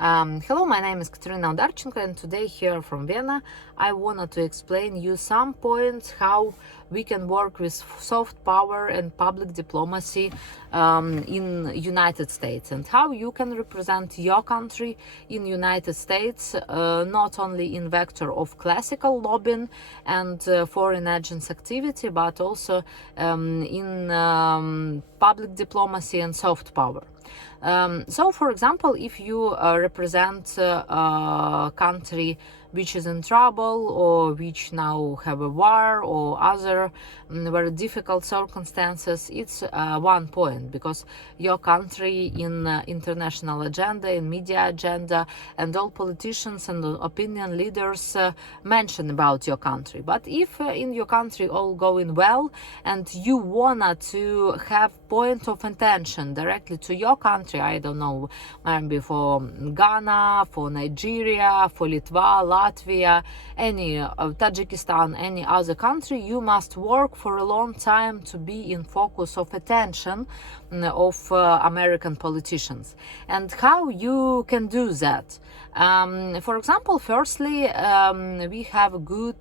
Hello, my name is Kateryna Odarchenko, and today here from Vienna I wanted to explain you some points how we can work with soft power and public diplomacy in United States, and how you can represent your country in United States, not only in vector of classical lobbying and foreign agents activity, but also in public diplomacy and soft power. So, for example, if you represent a country which is in trouble or which now have a war or other very difficult circumstances, it's one point, because your country in international agenda, in media agenda, and all politicians and opinion leaders mention about your country. But if in your country all going well and you wanna to have point of attention directly to your country, I don't know, maybe for Ghana, for Nigeria, for Litva, Latvia, any Tajikistan, any other country, you must work for a long time to be in focus of attention of American politicians. And how you can do that? For example, firstly, we have a good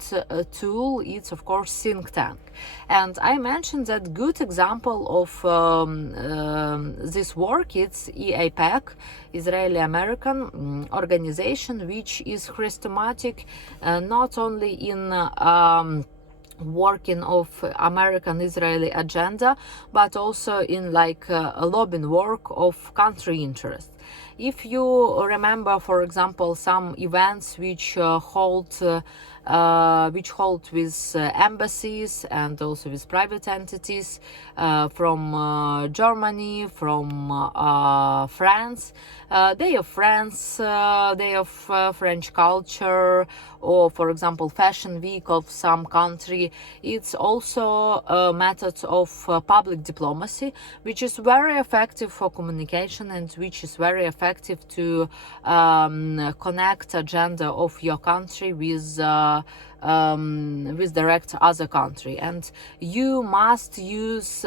tool. It's of course think tank, and I mentioned that good example of this work. It's EAPAC, Israeli American organization, which is systematic not only in working of American Israeli agenda, but also in a lobbying work of country interest. If you remember, for example, some events which hold with embassies and also with private entities from Germany, from France, Day of France, Day of French culture, or for example Fashion Week of some country, it's also a method of public diplomacy, which is very effective for communication and which is very effective to connect agenda of your country with direct other country. And you must use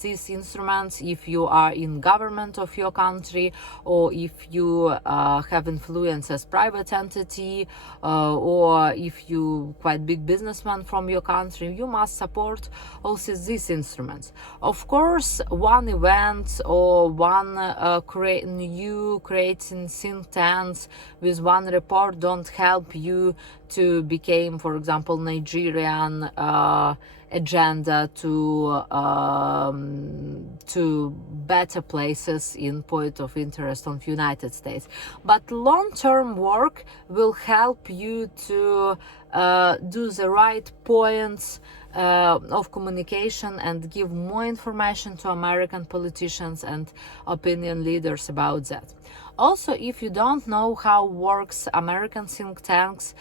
these instruments if you are in government of your country, or if you have influence as private entity, or if you quite big businessman from your country. You must support also these instruments. Of course, one event or one new creating think tanks with one report don't help you to become, for example, Nigerian agenda to better places in point of interest of United States. But long-term work will help you to do the right points of communication and give more information to American politicians and opinion leaders about that. Also, if you don't know how works American think tanks,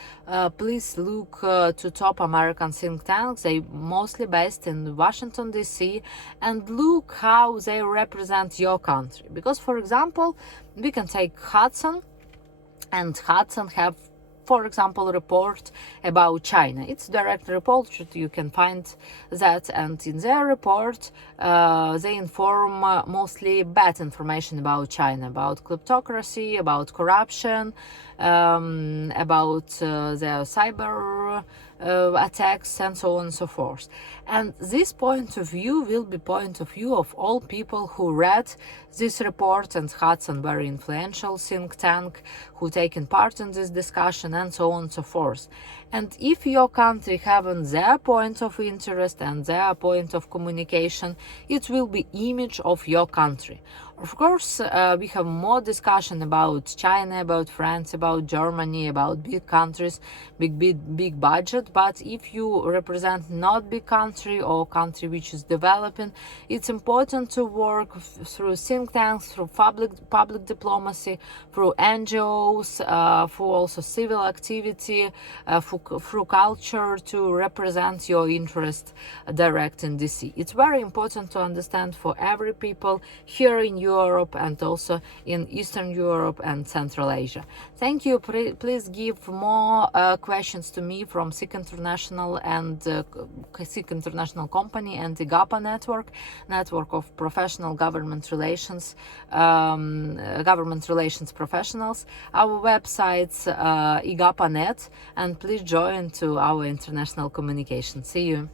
please look to top American think tanks. They mostly based in Washington DC, and look how they represent your country. Because, for example, we can take Hudson, and Hudson have, for example, report about China. It's direct report, you can find that, and in their report they inform mostly bad information about China, about kleptocracy, about corruption, about their cyber attacks, and so on and so forth. And this point of view will be point of view of all people who read this report, and Hudson, very influential think tank, who taken part in this discussion, and so on and so forth. And if your country having their point of interest and their point of communication, it will be image of your country. Of course, we have more discussion about China, about France, about Germany, about big countries, big budget. But if you represent not big country or country which is developing, it's important to work through think tanks, through public diplomacy, through NGOs, for also civil activity, for through culture to represent your interest direct in DC. It's very important to understand for every people here in Europe and also in Eastern Europe and Central Asia. Thank you. Please give more questions to me from SIG International and SIG International Company and IGAPA network of professional government relations professionals. Our website's IGAPA.net, and please join to our international communication. See you.